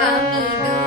阿弥陀。